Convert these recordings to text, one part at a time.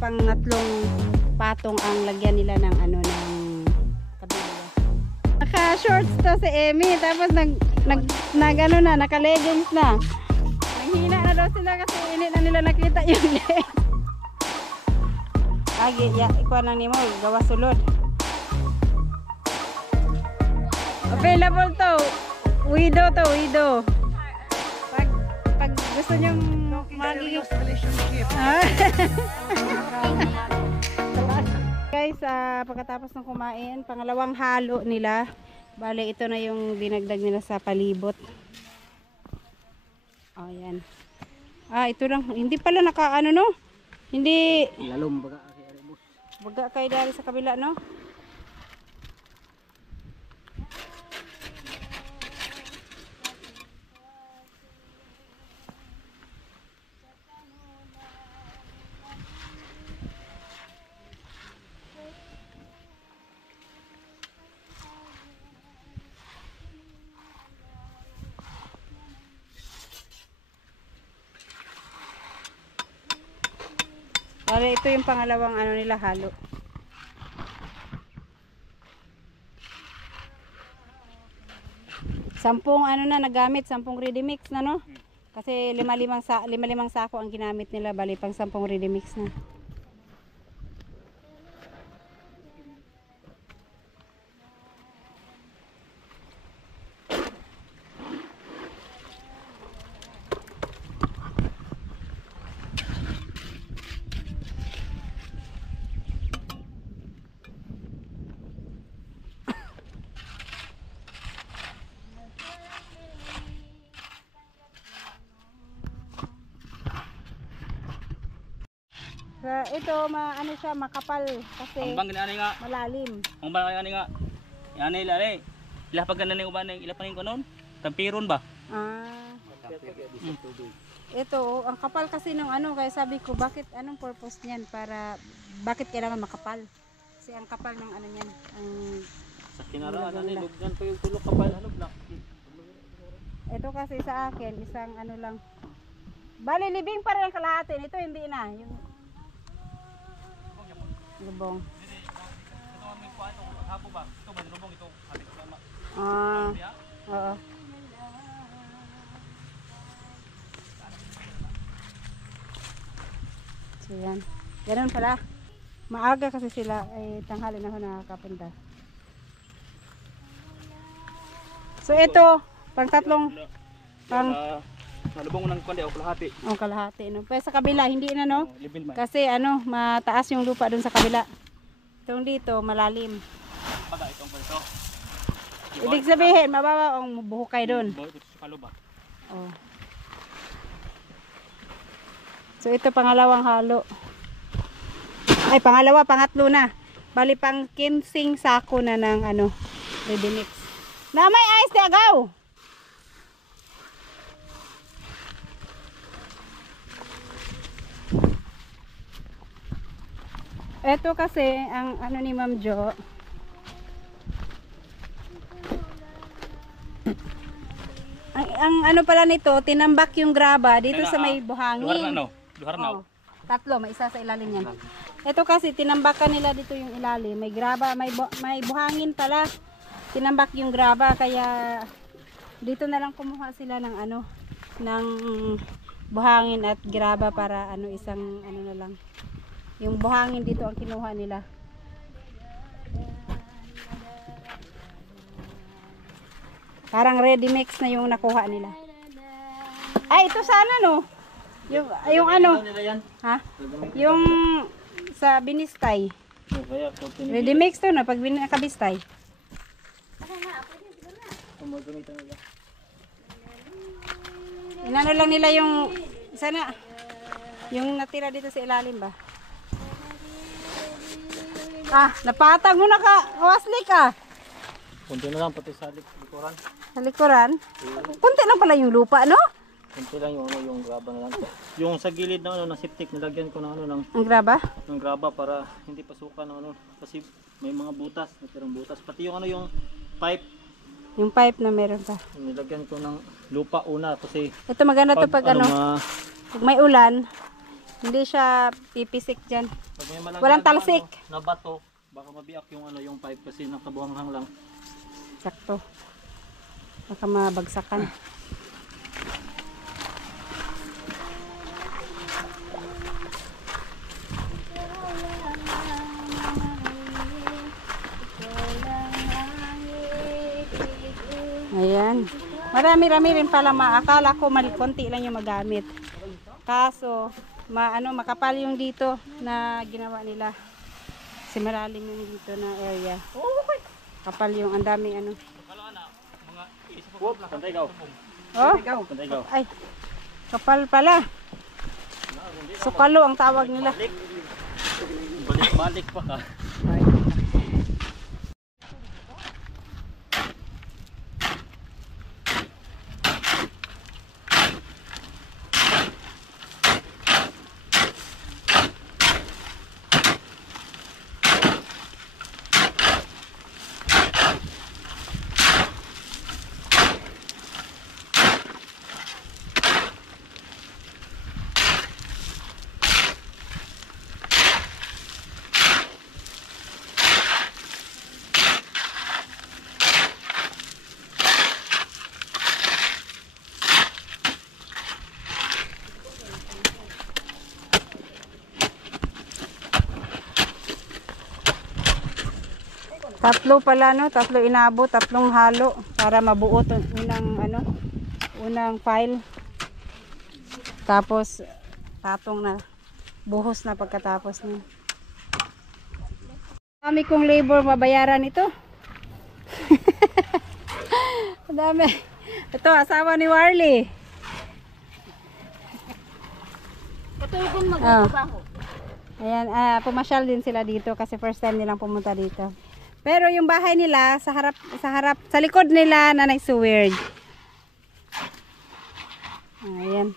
pangatlong patong ang lagyan nila ng ano ng kabilya. Naka-shorts to si Emmy, tapos ano na, naka-leggings na. Nanghina na daw sila kasi init na nila nakita yung legs. Agi, ikuha lang nimo, gawa sulod. Available to. Widow. Pag gusto nyong magiging relationship. Guys, pagkatapos ng kumain, pangalawang halo nila. Bale, ito na yung dinagdag nila sa palibot. Oh, yan. Ito lang. Hindi pala naka-ano, no? Hindi. Lalom baga kay Aribus. Baga kay dari sa kabila, no? Bale, ito yung pangalawang ano nila halo. Sampung ano na nagamit, 10 ready mix na, no? Kasi lima-limang sako ang ginamit nila, bali pang 10 ready mix na. Ito ano siya makapal kasi ang bang ani nga malalim. Ang bang ani nga. Yani lare. Ila pag ganan uban ila paning kanon. Tampiron ba? Ito ang kapal kasi ng ano kaya sabi ko bakit anong purpose niyan para bakit kailangan makapal? Kasi ang kapal ng ano niyan ang sa kinaraan ani lugyan pa yung tulok kapal ano black. Ito kasi sa akin isang ano lang. Bali libing pa rin ang kalahati nito hindi na yung lubong. Ito ang may kuan ito hapo ba? Ito ba lubong ito? Habi ko tama. Oo. So yan. Ganun pala. Maaga kasi sila ay tanghali na ho nakakapunta. So ito, pang tatlong nalubong ng kundi o kalahati. Oh, kalahati no. Pero sa kabila hindi na no. Libin man. Kasi ano, mataas yung lupa doon sa kabila. Itong dito malalim. Baga itong pwesto. Ibig sabihin mababa ang buhukay doon. Ito sa kaluba. Oh. So ito pangalawang halo. Ay pangatlo na. Bali pang 15 sako na ng ano, ready mix. Na may ice di agaw. Ito kasi ang ano ni Ma'am Jo. Ang ano pala nito, tinambak yung graba dito sa may buhangin. Luhar na. Oh, tatlo, may isa sa ilalim yan. Ito kasi tinambakan nila dito yung ilalim, may graba, may buhangin pala. Tinambak yung graba kaya dito na lang kumuha sila ng ano, ng buhangin at graba para ano isang ano na lang. Yung buhangin dito ang kinuha nila. Parang ready mix na yung nakuha nila. Ay, ito sana no. Yung ano? Ha? Yung sa binistay. Ready mix to na pag nakabistay. Inano lang nila yung sana yung natira dito sa ilalim ba? Napatag mo na ka, wasli ka. Kunti na lang pati sa likuran. Sa likuran? Kunti lang pala yung lupa, no? Kunti lang yung ano, yung graba na lang. Yung sa gilid ng ano, ng septic nilagyan ko ng ano ng ang graba? Ng graba para hindi pasukan ng ano kasi may mga butas, natirang butas. Pati yung ano yung pipe. Yung pipe na meron pa. Nilagyan ko ng lupa una kasi ito maganda to pag ano, pag may ulan, Hindi siya pipisik dyan. Pag may malaglag Walang talsik. Na bato, baka mabiyak yung yung pipe kasi nakabuhanghang lang. Sakto. Baka mabagsakan. Ayan. Marami-rami rin pala maakala ko konti lang yung magamit. Kaso, makapal yung dito na ginawa nila. Kasi malalim yung dito na area. Kapal yung ang daming ano. Pantay ikaw. Oh, Pantay ikaw. ay. Kapal pala. Sukalo ang tawag nila. Balik-balik pa ka. Tatlo pala no, tatlo inabot, tatlong halo para mabuo unang file. Tapos tatong na buhos na pagkatapos niya. Dami kong labor mabayaran ito. Dami. Ito asawa ni Warley. Katulong magtrabaho. Ayan, pumasyal din sila dito kasi first time nilang pumunta dito. Pero yung bahay nila sa likod nila na nagsuweird. Ayan.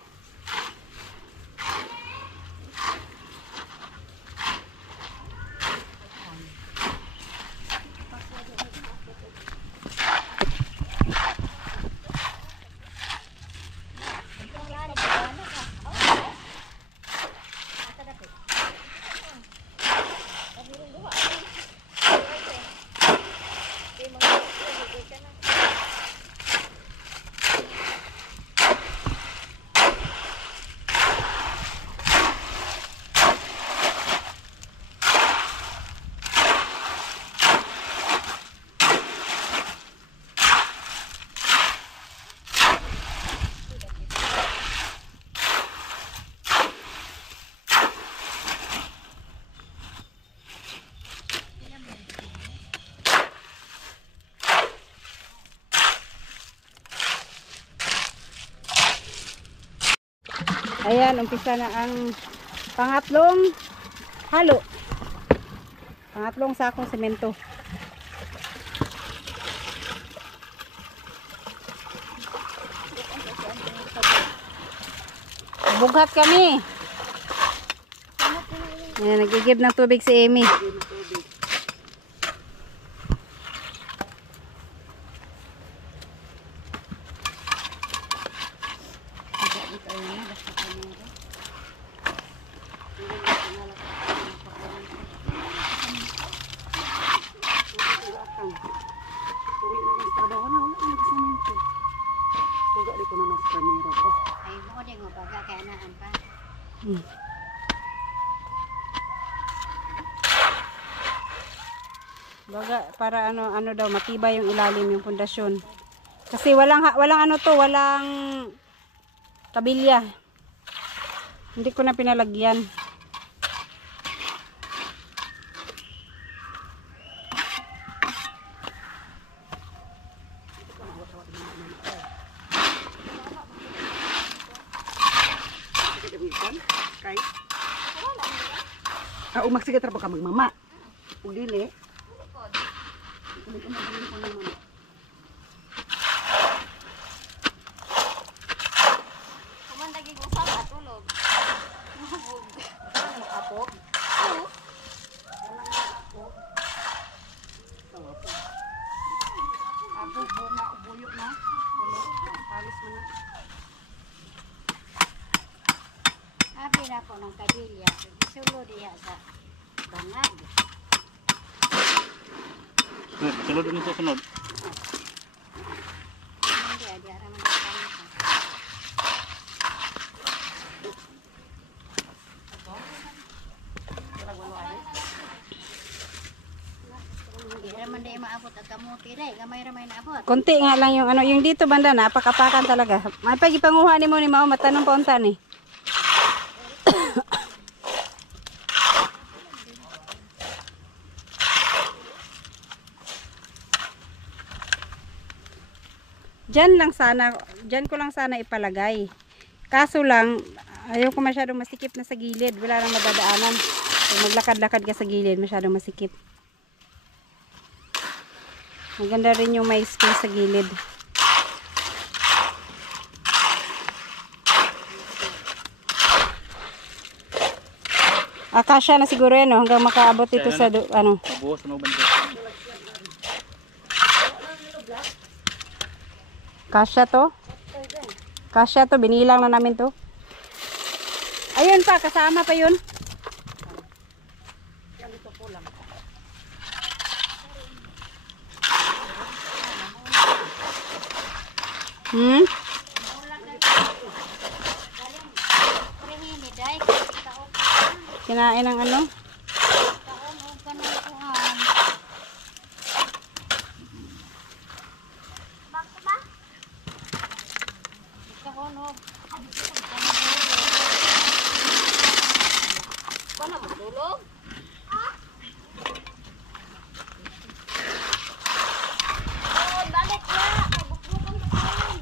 Ayan, umpisa na ang pangatlong halo. Pangatlong sakong semento. Bughat kami. Ayan, nagigib ng tubig si Amy. Ay, mo din mo baga kaya naan pa. Baga para ano daw matibay yung ilalim yung pundasyon. Kasi walang kabilya. Hindi ko na pinalagyan. Umaksigat ra ka magmama. Ug dili. Kumanda gid ko sa tulog. Apo. Abo bunga ubuyo na. Tulog. Palis mo na. Abi na po ng kabi. sa bangag. Sunod din sa sunod. Hindi, adi ara man kami. Hindi raman di maabot ang kamuti ray, gamay ramay naabot. Konti nga lang yung ano, yung dito banda na, pakapakan talaga. May pagipanguha ni mo ni Mao, matanong pa unta ni. Diyan ko lang sana ipalagay. Kaso lang, ayaw ko masyadong masikip na sa gilid. Wala nang madadaanan. So, maglakad-lakad ka sa gilid, masyadong masikip. Maganda rin yung may space sa gilid. Akasya na siguro yan, no? Hanggang makaabot ito sa, ano. Mabuhos na banda. Kasya to? Kasya to, binilang na namin to. Ayun pa, kasama pa yun. Hmm? Prihini day, taon Kinain ng ano? taon og kanang kuan. Kahon og Kana madulog? Oh, balik na. Kabukbukon ka kain.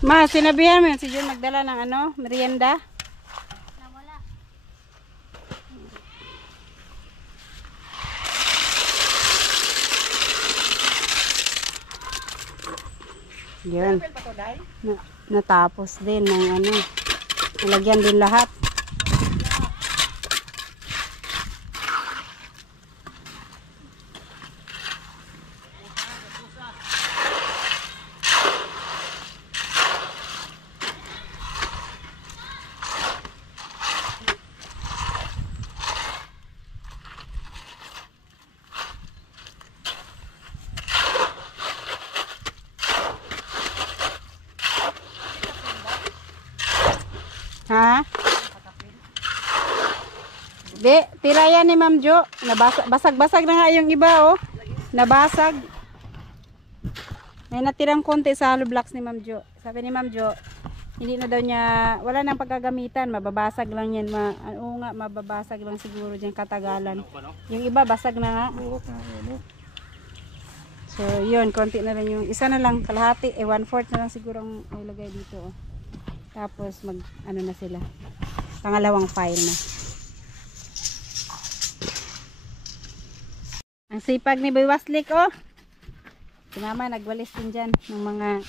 Ma, sinabihan mo yun si Jun magdala ng ano, merienda. Nawala. Yun. Natapos din ng ano. Nalagyan din lahat. Ha? Di, tira yan ni Ma'am Jo. Basag-basag na nga yung iba, oh. Nabasag. May natirang konti sa hollow blocks ni Ma'am Jo. Sabi ni Ma'am Jo, hindi na daw niya, wala nang pagkagamitan, mababasag lang yan. Oo nga, mababasag lang siguro dyan katagalan. Yung iba, basag na nga. So, yun, konti na lang yung, isa na lang, kalahati, 1/4 na lang siguro ang ilagay dito, oh. Tapos ano na sila. Pangalawang file na. Ang sipag ni Boy Waslik, oh. Si Mama nagwalis din dyan ng mga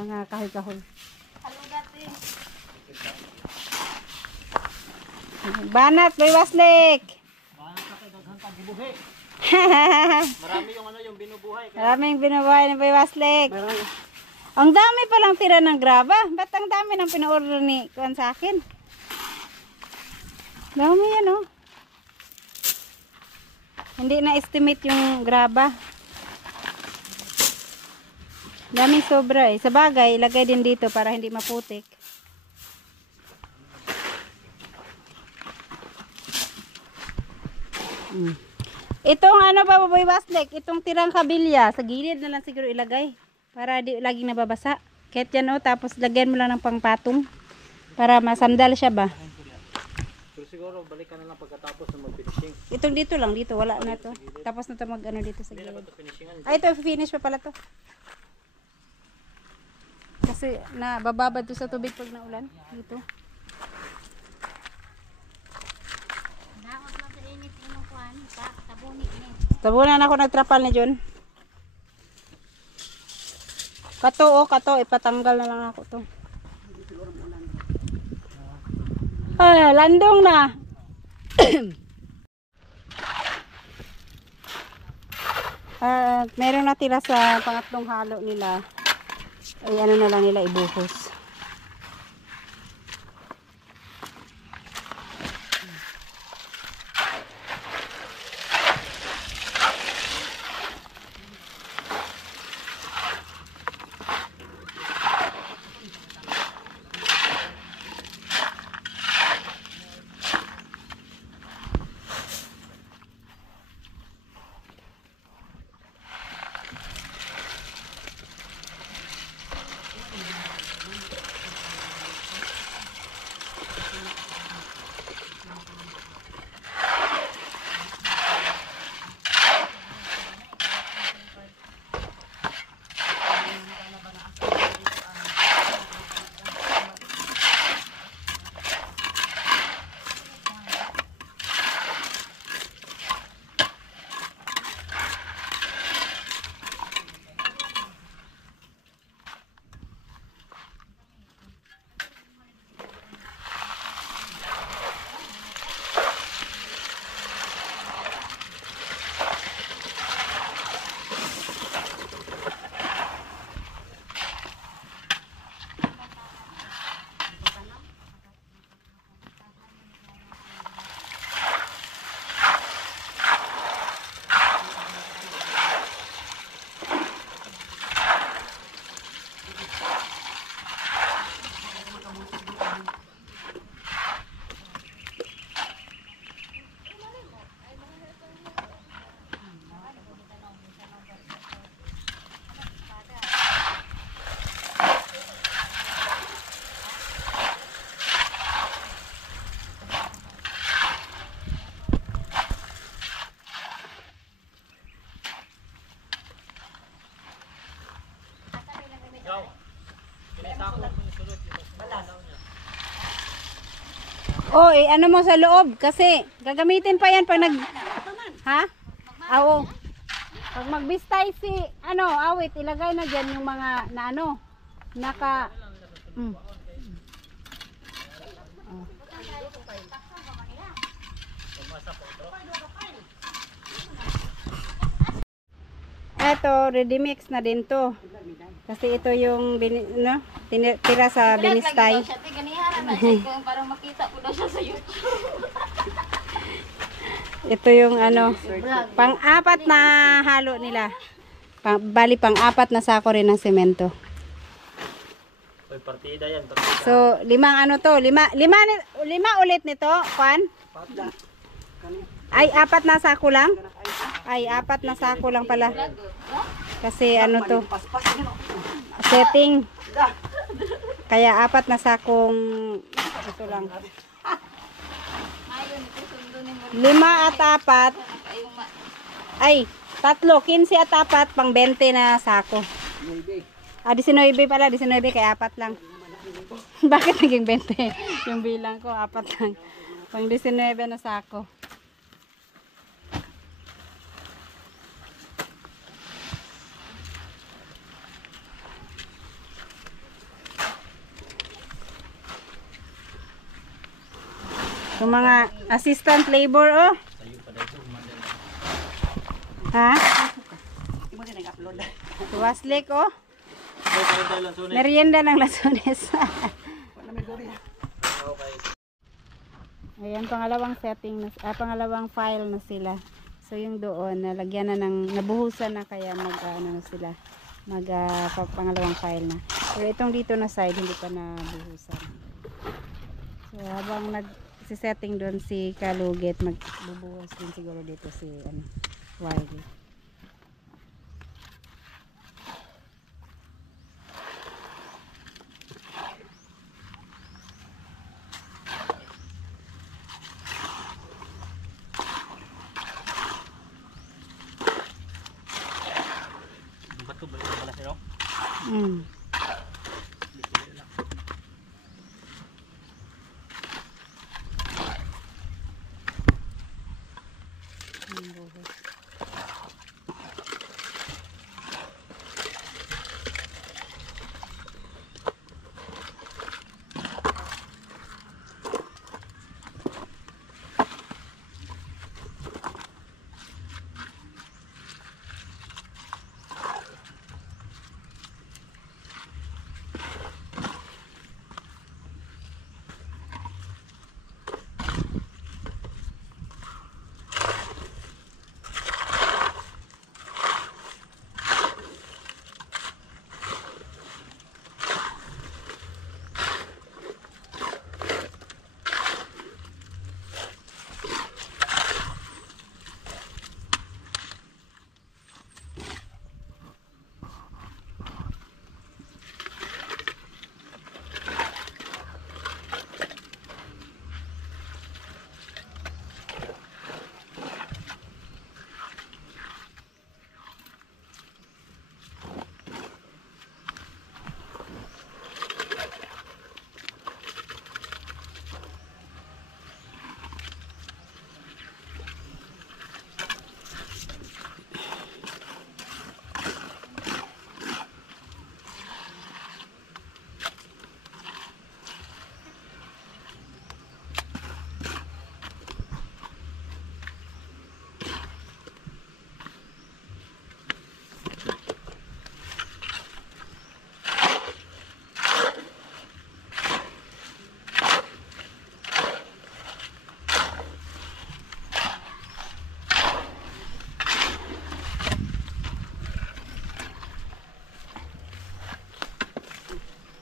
mga kahoy-kahoy. Banat, Boy Waslik. Marami yung ano yung binubuhay. Maraming binubuhay ni Boy Waslik. Ang dami palang tira ng graba. Ba't ang dami ng pina-order ni Kuan sa akin? Dami yan, oh. Hindi na-estimate yung graba. Daming sobra eh. Sa bagay, ilagay din dito para hindi maputik. Itong ano pa, Boy Waslik, itong tirang kabilya, sa gilid na lang siguro ilagay. Para di laging nababasa. Kahit yan oh, tapos lagyan mo lang ng pangpatong. Para masandal siya ba? Pero siguro balikan na lang pagkatapos na mag-finishing. Itong dito lang, dito. Wala na to. Tapos na to mag ano dito sa Hindi na ba gilid. ito finishingan? Ay, ito, finish pa pala to. Kasi nabababad to sa tubig pag naulan. Dito. Daot lang sa init imong kuan, tabuni ni. Tabunan ako nagtrapal ni John. Kato, kato. Ipatanggal na lang ako to. Ay, landong na. Meron natira sa pangatlong halo nila. Ay, ano na lang nila ibuhos. Oh, ano mo sa loob kasi gagamitin pa yan pag nag ha? Oo. Pag magbistay si ano, awit ilagay na diyan yung mga na ano naka Eto, ready mix na din to. Kasi ito yung tira sa binistay. Parang makita ko daw siya sa YouTube. Ito yung ano, pang-apat na halo nila. Bali pang-apat na sako rin ng semento. May partida yan. Partida. So, lima ulit nito, Juan? Ay, apat na sako lang? Ay, apat na sako lang pala. Kasi ano to, setting. Kaya apat na sakong ito lang. 5 at 4. Ay, 3, 15 at 4 pang 20 na sako. 19 pala, 19 kaya 4 lang. Bakit naging 20? Yung bilang ko 4 lang. Pang 19 na sako. Yung mga assistant labor, oh. Ha? Waslik, oh. Merienda ng Lasones. Ayan, pangalawang setting, pangalawang file na sila. So, yung doon, nalagyan na ng, nabuhusan na kaya ano sila. Pangalawang file na. Pero itong dito na side, hindi pa nabuhusan. So, habang si-setting doon si Kalugit, magbubuhos din siguro dito si Wiley. Mm.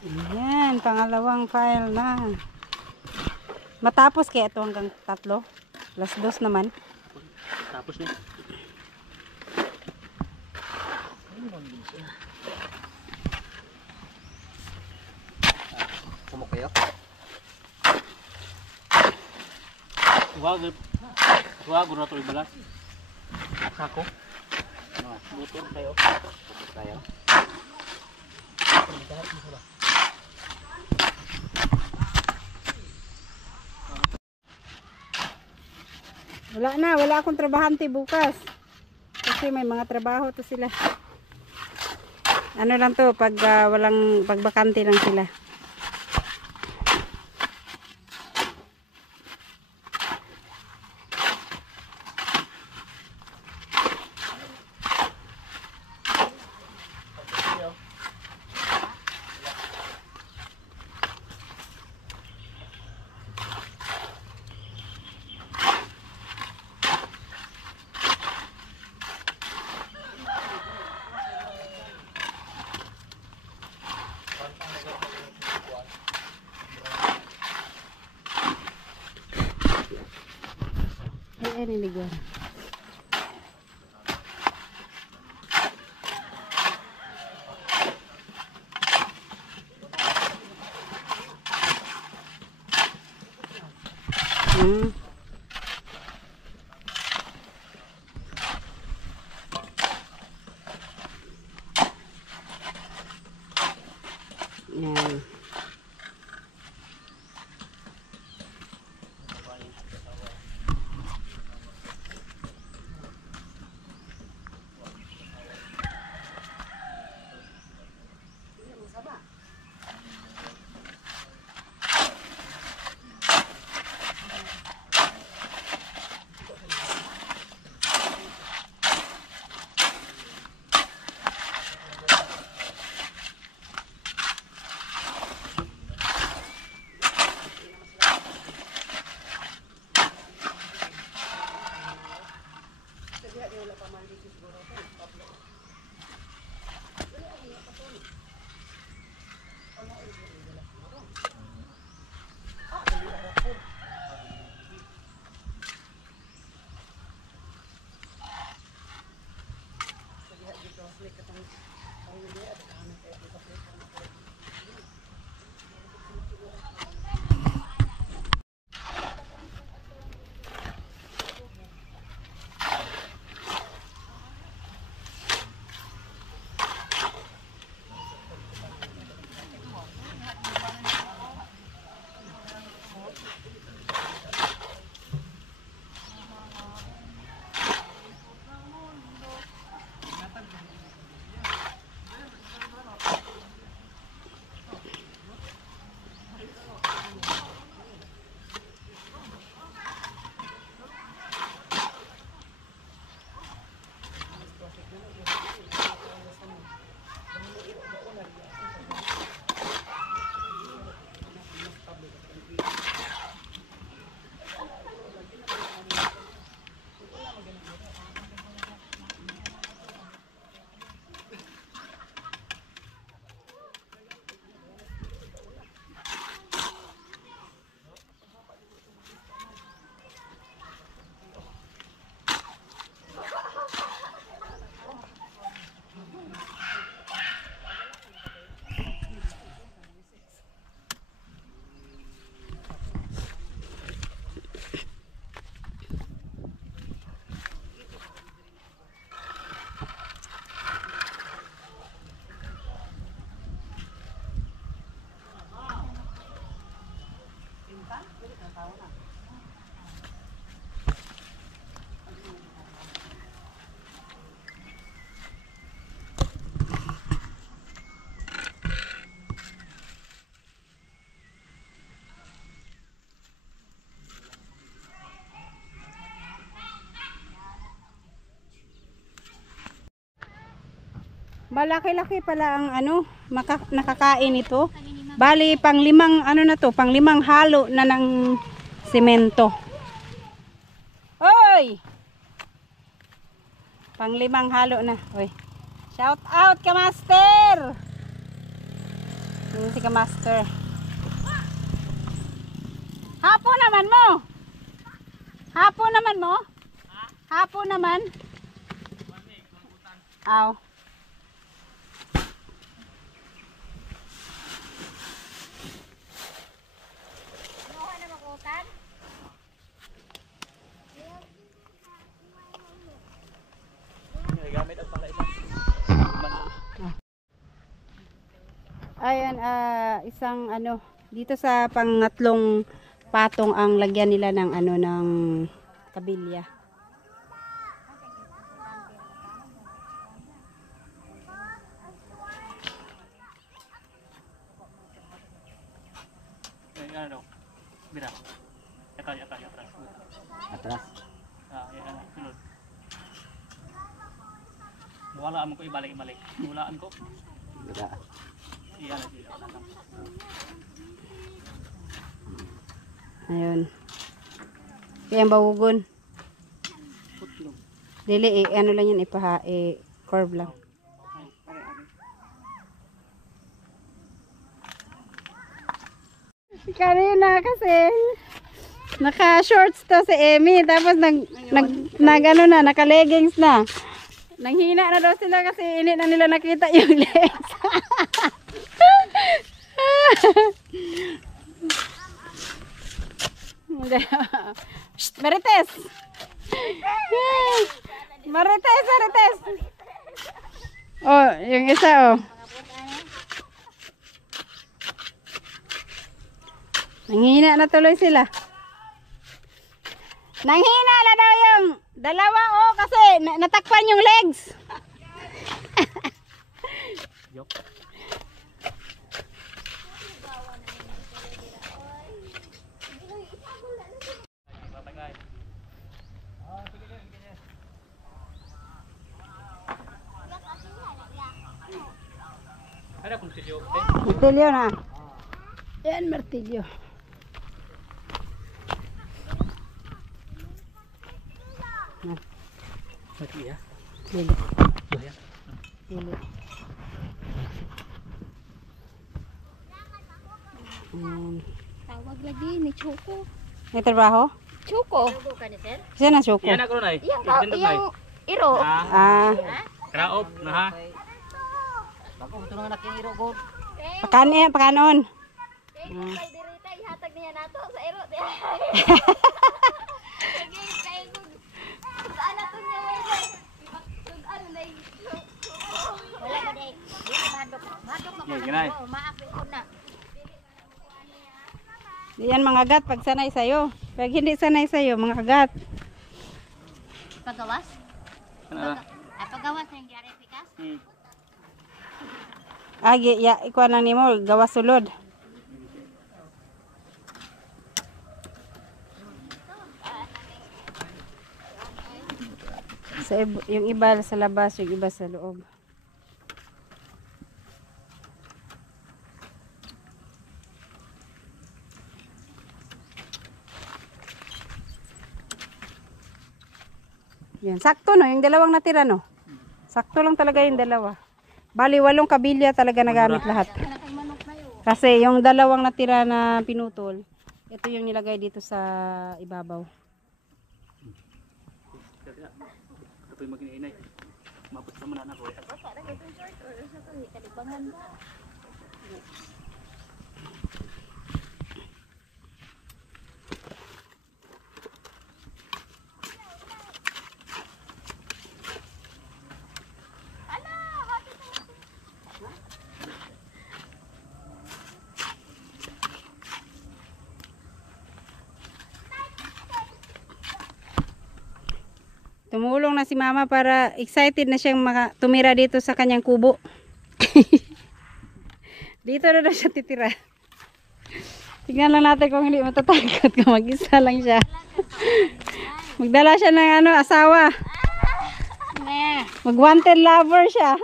Ayan, pangalawang file na. Matapos kaya ito hanggang 3. Last 2 naman. Tapos na. Kumo kayo? Huwag na ito ibalas. Sako. Motor kayo. Tayo. Wala akong trabahante bukas. Kasi may mga trabaho to sila. Ano lang to, pag walang pagbakante lang sila. Ay, niligwan. Yan. Malaki-laki pala ang ano, nakakain ito. Bali, panglimang ano na to, panglimang halo na ng semento. Oy! Panglimang halo na. Oy. Shout out ka, Master! Yun si ka, Master. Hapon naman mo! Hapon naman mo? Hapon naman? Aw. Gamit ang pala isa. Ayan, isang ano, dito sa pangatlong patong ang lagyan nila ng ano, ng kabilya. Ano? Bira. Atras. Atras. Yan. Sunod. Walaan ko ibalik. Walaan ko. Wala. Iyan. Ayun. Kaya ang bawugon. Dili, ano lang yan, curve lang. Kanina kasi naka-shorts to si Emmy, tapos naka-leggings na. Nanghina na daw sila kasi hindi na nila nakita yung legs. Shh, Marites! Marites! Oh, yung isa oh. Nanghina na tuloy sila. Nanghina na daw yung dalawa oh kasi natakpan yung legs. Ada kung silyo. Martilyo na. Yan, martilyo. Mati ya. Lili. Ayan. Lili. Tawag lagi ni Choco. May trabaho? Choco. Choco ka ni sir? Siya na Choco. Iyan ako na eh. Yung iro. Kraop na ha. Pakanon. Kay dirita ihatag niya nato sa iro. Saan nato niya wala? Ano na wala ba day? Madok ako. Maapi ko na. Yan mga gat pag sanay sa'yo. Pag hindi sanay sa'yo, mga gat. Pagawas? Ano? Pagawas na yung gyari pikas? Agi, ikuha lang ni mo, gawa sulod. Yung iba sa labas, yung iba sa loob. Yan, sakto no, yung dalawang natira no. Sakto lang talaga yung dalawa. Bali, 8 kabilya talaga nagamit lahat. Kasi yung dalawang natira na pinutol, ito yung nilagay dito sa ibabaw. Ito yung mag-iinay. Mapos naman na ako. Tumulong na si mama para excited na siyang tumira dito sa kanyang kubo. Dito na siya titira. Tingnan lang natin kung hindi matatakot kung mag-isa lang siya. Magdala siya ng ano, asawa. Mag-wanted lover siya.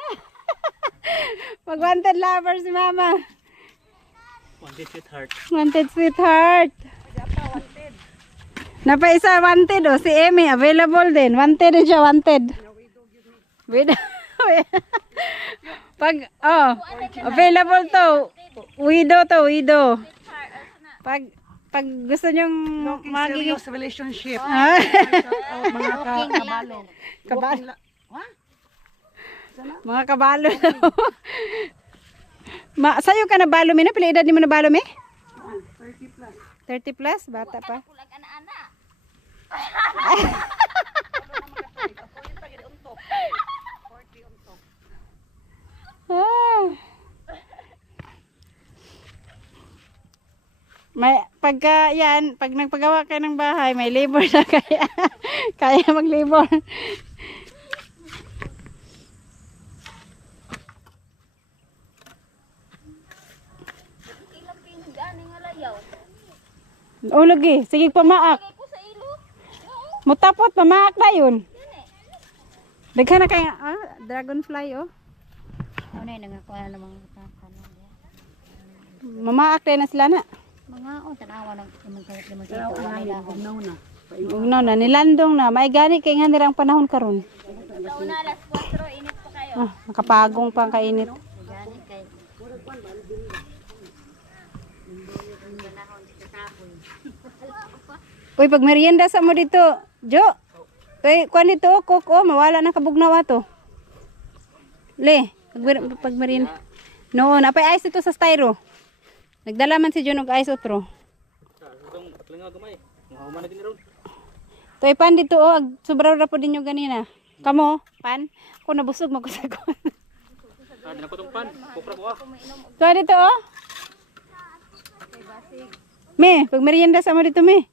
Mag-wanted lover si mama. Wanted sweetheart. Wanted sweetheart. Napaisa wanted oh. Si Emmy available din. Wanted din siya, wanted. Pag available to. Widow to, widow. Pag gusto nyong Serious relationship. Mga kabalo. Kabalo. Mga kabalo. Sayo ka na balo mi na? Pila edad ni mo na balo mi? 30 plus. 30 plus? Bata pa. Kulag ana-ana. May pagka yan, pag nagpagawa kayo ng bahay, may labor na kaya mag-labor. Ilang pinggani nga layaw. O lagi, sige pamaak. Kay ko sa ilo. Mutapot, pamaak na yun. Daghan na kayo, dragonfly oh. Ano yung nangakuha na mga katakano. Mamaak tayo na sila na. Mga tanawa ng limang Pero unahin, ugnaw na. Ugnaw na, nilandong na. May gani kay nga nirang panahon karon. Sa una, alas 4, init pa kayo. Nakapagong pang kainit. Gani kay. Uy, pag merienda sa mo dito, Jo. Uy, kuan dito, koko, mawala na kabugnawa to. Le, pag merienda. No, napay ice ito sa styro. Nagdala man si John og ice otro. Itong patlinga gamay. Mahuman na din ron. Toy pan dito oh, sobra ra po din yung ganina. Kamo, pan, ako nabusog magkusag ko. Din ako tong pan. Kupra ko ah. So dito oh. Me, pag merienda sa mo dito me.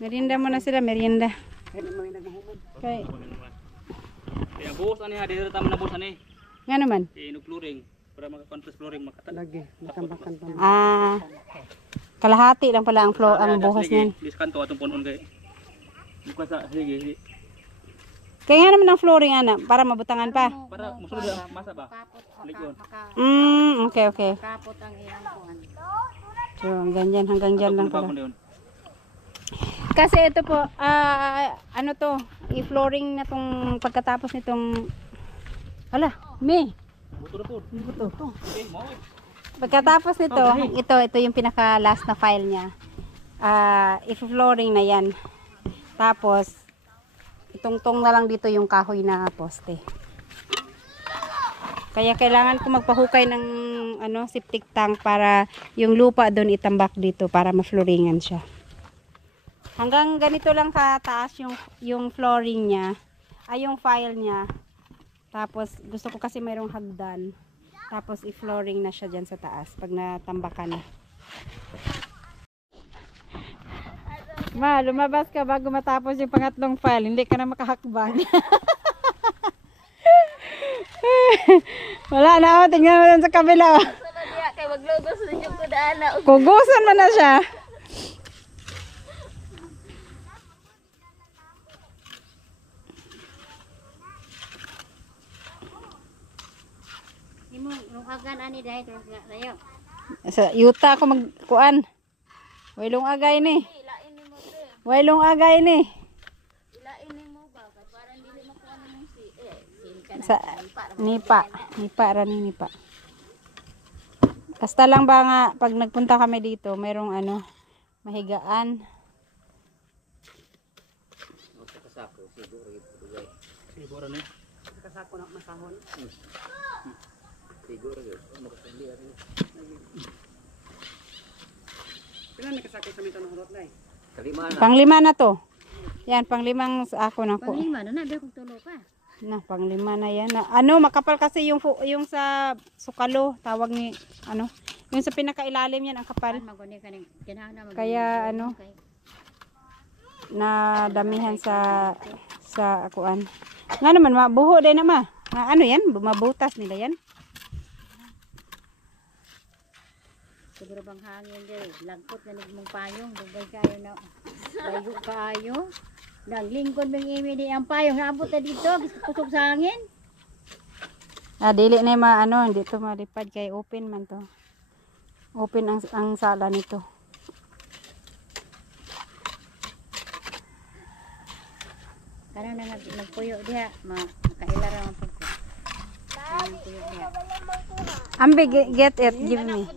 Merienda mo na sila, merienda. Kay, Kaya buhos ani ha, dito tama na buhos ani. nga naman. Inugluring para maka-contrast flooring makata. Lagi, matambakan pa. Kalahati lang pala ang floor, ang buhos niyan. Dis kanto atong punon kay. Bukas sa sige. Kaya nga naman ang flooring ana, para mabutangan pa. Para musulod ang masa ba? Ligon. Okay. Kapot ang iyang kuhan. So, hanggang dyan lang pala. Pala. Kasi ito po, ano to, i-flooring na tong pagkatapos nitong, me. Buto na po. Buto. Okay, mo. Pagkatapos nito, ito yung pinaka last na file niya. I-flooring na yan. Tapos, itungtong na lang dito yung kahoy na poste. Kaya kailangan ko magpahukay ng septic tank para yung lupa doon itambak dito para ma-flooringan siya. Hanggang ganito lang kataas yung flooring niya, yung file niya. Tapos gusto ko kasi mayroong hagdan. Tapos i-flooring na siya dyan sa taas pag natambakan na. Ma, lumabas ka bago matapos yung pangatlong file. Hindi ka na makahakbang. Wala na oh. Tingnan mo dun sa kabila oh. Kay maglugos na yung kudaan. Kugusan mo na siya. Yung agan ani dahil layo. Sa yuta ako magkuan. Wailong agay ni. Wailong agay ni. Ilain mo ba para dili makuha mo si Sa nipa ra ni nipa. Basta lang ba nga pag nagpunta kami dito, mayroong mahigaan. Siguro ni. Kasako na masahon. Siguro yun. Pila may kasako sa mitang hulot lay? Panglima na to. Yan, panglimang ako na ko. Panglima na nabi kog tulo pa. Na, panglima na yan. Makapal kasi yung sa sukalo, tawag ni, yung sa pinakailalim yan, ang kapal. Maguni ka ning kinahanglan. Kaya, na damihan sa kuan. Nga naman mabuho din na ma. Ano yan? Mabutas nila yan. Siguro bang hangin diri, lagkot na nagmong payong, dugay kayo na layo kayo. Naglingkod ng imi di ang payong, naabot na dito, kusog sa hangin. Dili na ano, hindi to malipad kay open man to. Open ang sala nito. Karon na nagpuyo diha, makaila ra man pud ko. Nagpuyo diha. Ambi, get it, give me.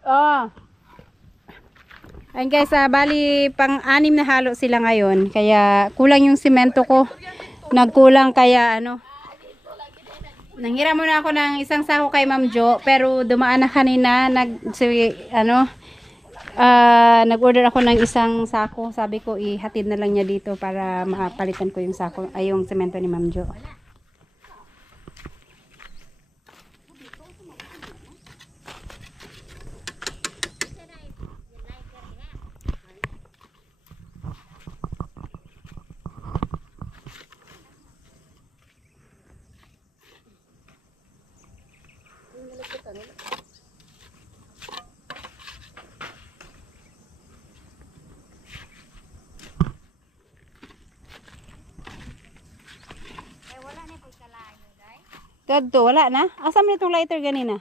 Oh. Ayun guys, bali pang-anim na halo sila ngayon. Kaya kulang yung simento ko. Nagkulang kaya ano. Nanghiram muna ako ng isang sako kay Ma'am Jo. Pero dumaan na kanina. Nag-order ako ng isang sako. Sabi ko ihatid na lang niya dito para mapalitan ko yung sako. Ay yung simento ni Ma'am Jo. Kadto, wala na. Asa man itong lighter ganina?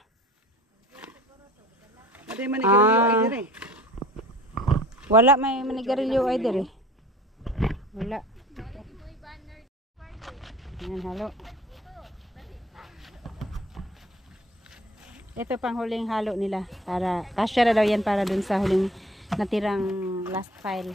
Ada man ikalio ay dire. Wala may manigarilyo ay dire. Wala. Yan, halo. Ito pang huling halo nila para kasya na daw yan para dun sa huling natirang last file.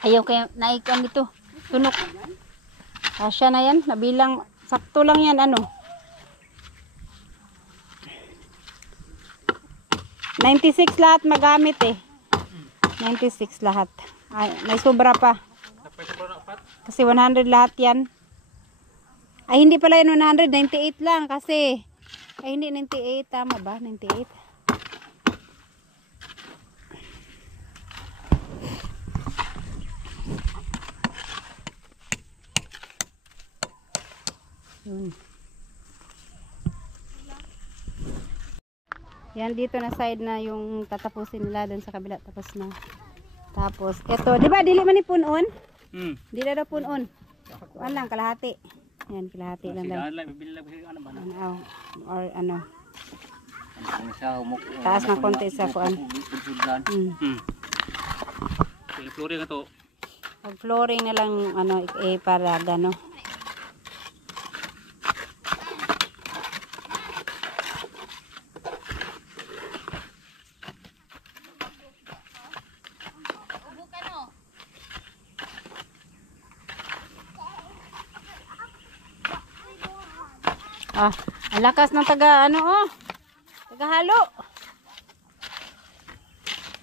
Ayaw kayo naikan dito. Tunok. Kasya na yan. Nabilang. Sakto lang yan. Ano? 96 lahat magamit eh. 96 lahat. Ay, may sobra pa. Kasi 100 lahat yan. Ay, hindi pala yan 100. 98 lang. Kasi, ay hindi 98. Tama ba? 98. Yan dito na side na yung tatapusin nila doon sa kabila tapos na. Tapos eto, di ba dili man ni punon? Dili daw punon. Kuan lang kalahati. Yan kalahati lang daw. Or ano. Taas na konti sa kuan. Flooring to. Pag flooring na lang ano para gano. Ang lakas ng taga halo.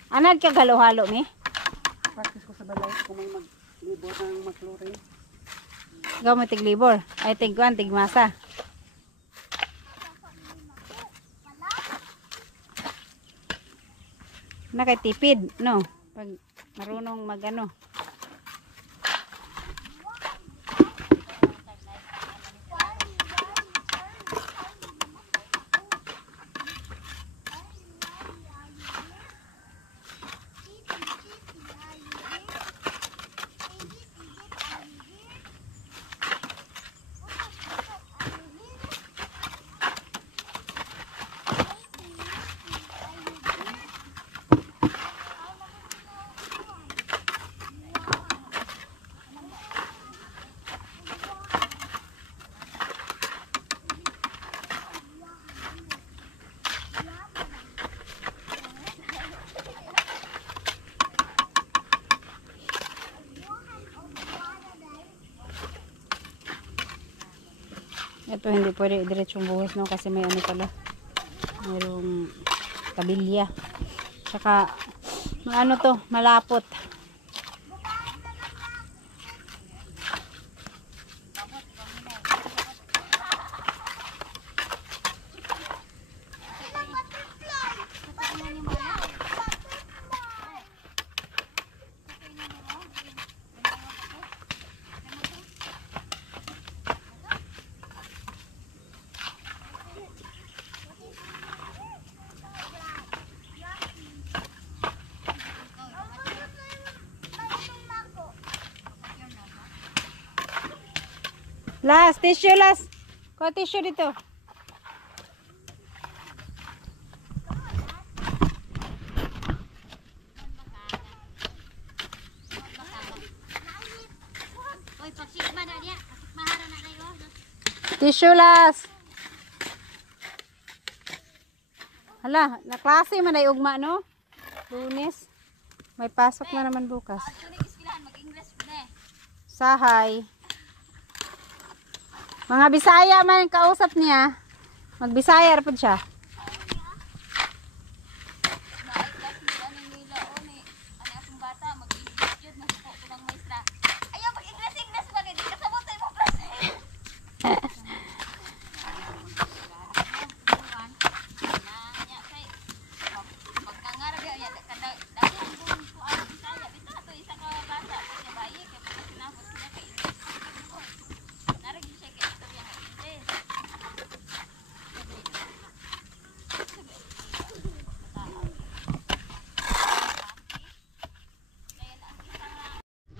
Anad ka halo-halo mi? Practice ko sa balay kung may maglibor ng maklorin. Ikaw mo tiglibor. Ay tigwan, tigmasa. Nakatipid, no? Pag marunong magano. Ito hindi pwede diretsong buhos, no, kasi may ano pala, mayroong kabilya. Saka ano to, malapot. Last, tissue last. Kuha tissue dito. Tissue last. Hala, naklase man ay ugma, no? Lunes. May pasok na naman bukas. Sahay. Mga Bisaya man kausap niya. Magbisaya rapod siya.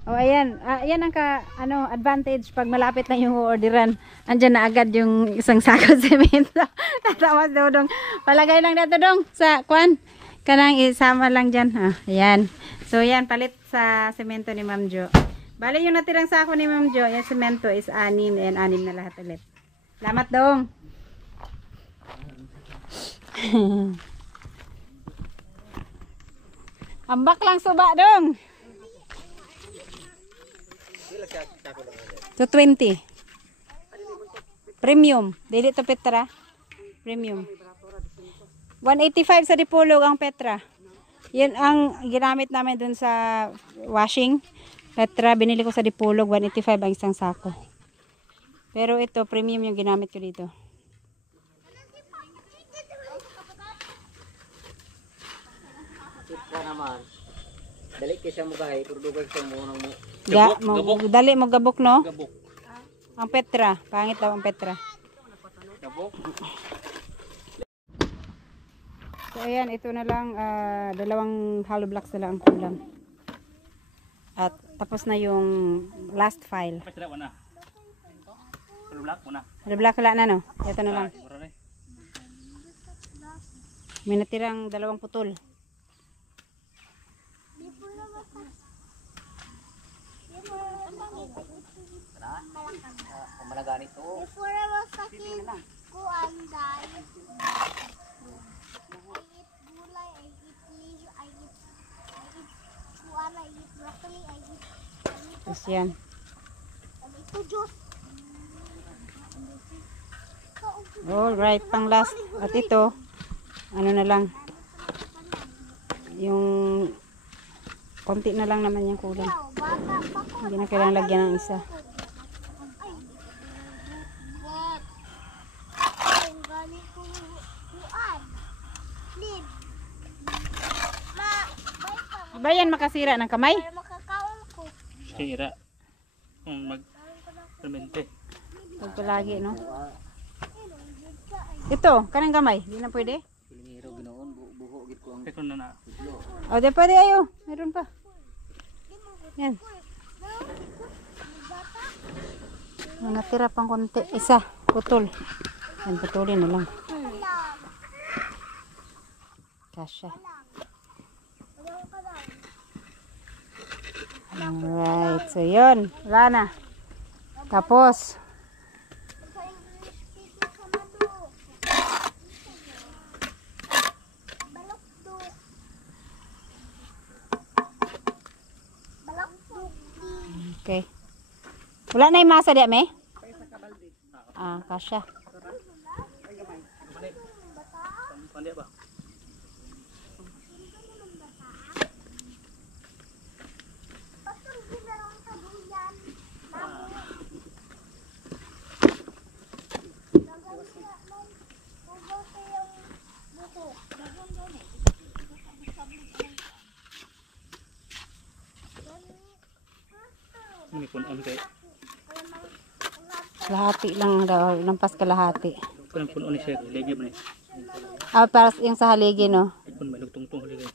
Oh, ayan. Ayan ang advantage pag malapit lang yung orderan. Andiyan na agad yung isang sako semento. Tatawas dodong. Palagay lang dito dong sa kwan. Kanang isama lang dyan. Ayan. So, ayan. Palit sa semento ni Ma'am Jo. Bali yung natirang sako ni Ma'am Jo, yung semento is 6 and 6 na lahat ulit. Salamat dong. Ambak lang suba dong. 220. Premium. Dili to Petra. Premium. 185 sa Dipolog ang Petra. Yan ang ginamit namin dun sa washing. Petra, binili ko sa Dipolog. 185 ang isang sako. Pero ito, premium yung ginamit ko dito. Ito naman. Dali kayo siya mugahay. Purdugay siya mo. Dali mo gabok, no? Gabok. Ang Petra. Pangit daw ang Petra. Gabok. So, ayan. Ito na lang. 2 hollow blocks na lang ang kulang. At tapos na yung last file. Petra, wana. Hollow block, wana. Hollow block wala na, no? Ito na lang. May natirang 2 putol. Malaganit to. Before I was a kid, kuan guys. I eat gulay, I eat leaf, I eat kuan, I eat broccoli, I eat Tapos yan. ito juice. Alright, pang last. At ito, ano na lang. Yung konti na lang naman yung kulang. Hindi na kailangan lagyan ng isa. Ba yan makasira ng kamay? Makakaon ko. Sira. Mag-fermente. Huwag ko lagi, no? Ito, kanang kamay. Hindi na pwede? Ito na na. O, di pwede ayo. Meron pa. Yan. Natira pang konti. Isa. Putol. Yan, putulin na lang. Kasha. Alright. So, yun. Wala na. Tapos. Okay. Wala na yung masa diya, me? Kasha. Pandi ba? Bakit ginarong sa buyan? Ini pun on kay. Kalahati lang daw, lampas kalahati. Pun on siya, lagi man. Para yung sa haligi, no? Pun may tungtong lagi.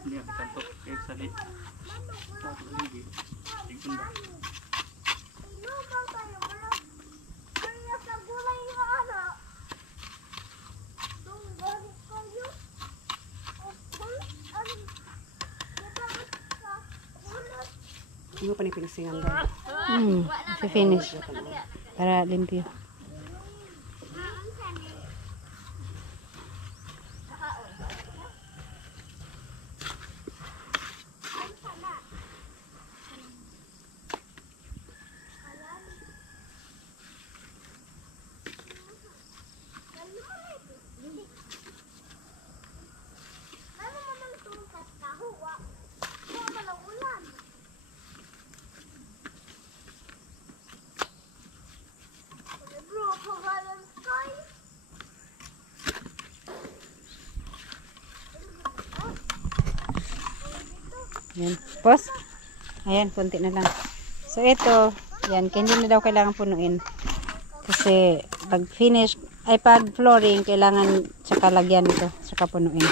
Ini kantok kay salit. Tingkon ba? Ano pa ni pinasingan daw? Finish. Para limpyo. Yan. Pos. Ayan, konti na lang. So, ito, yan, hindi na daw kailangan punuin. Kasi, pag finish, ay pag flooring, kailangan tsaka lagyan ito, tsaka punuin.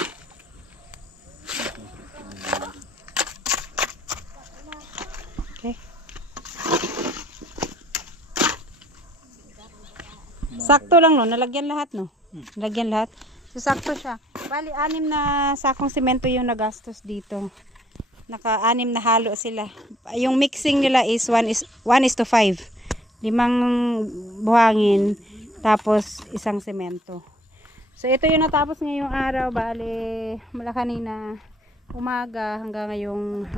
Okay. Sakto lang, no? Nalagyan lahat, no? Nalagyan lahat. So, sakto siya. Bali, 6 na sakong semento yung nagastos dito. Naka-6 na halo sila. Yung mixing nila is 1:5. 5 buhangin, tapos 1 semento. So, ito yung natapos ngayong araw. Bali, mula kanina umaga hanggang ngayong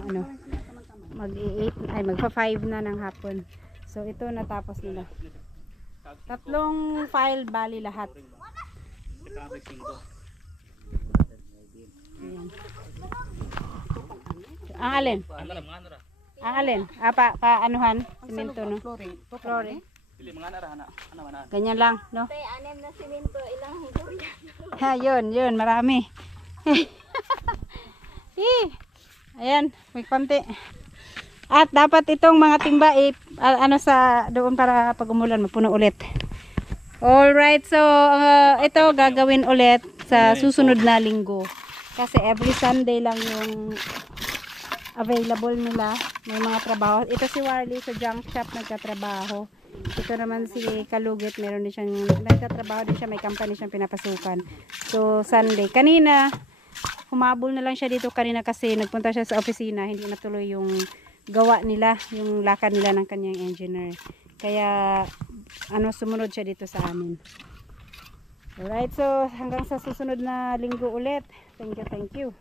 magpa-5 na ng hapon. So, ito natapos nila. 3 file bali lahat. Ayan. Ang alin? Ang alin? Paanuhan? Simento, no? Flooring. Ganyan lang, no? Anim na simento, ilang higor yan. Ha, yun, marami. Ayan, may konti. At dapat itong mga timba sa doon para pag umulan mapuno ulit. Alright, so ito gagawin ulit sa susunod na linggo. Kasi every Sunday lang yung available nila. May mga trabaho. Ito si Warley sa junk shop nagkatrabaho. Ito naman si Kalugit, meron din siyang nagkatrabaho din siya, may company siyang pinapasukan. So Sunday. Kanina, humabol na lang siya dito kanina kasi nagpunta siya sa opisina, hindi natuloy yung gawa nila, yung lakad nila ng kanyang engineer. Kaya sumunod siya dito sa amin. Alright, so hanggang sa susunod na linggo ulit. Thank you.